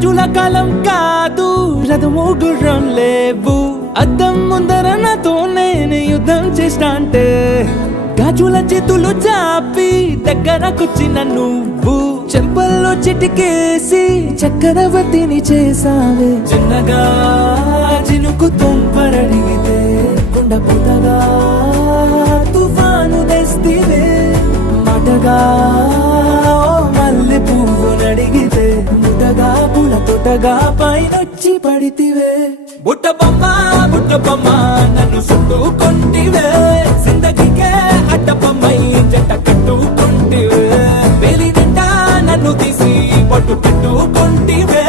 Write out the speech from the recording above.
రాజుల కాలం కాదు, రథము గుర్రం లేవు. అద్దం ముందర నాతో నేను యుద్ధం చేస్తా అంటే గాజుల చేతులు చాపి దగ్గరకొచ్చిన నువ్వు చెంపల్లో చిటికేసి చక్రవర్తిని చేసావే. చిన్నగా చినుకు తుంపరడిగితే కుండ పుటగా తుఫాను తెస్తివే. మాటగా మల్లె పువ్వు నడిగితే ముటగా పుల తొటగా పైనొచ్చి పడితివే. బుట్ట బొమ్మ నన్ను చుట్టుకొంటివే. జిందగీకే అడ్డబొమ్మై జంట కట్టుకొంటివే. వేలి నిండా నన్ను తీసి పట్టు పెట్టుకొంటివే.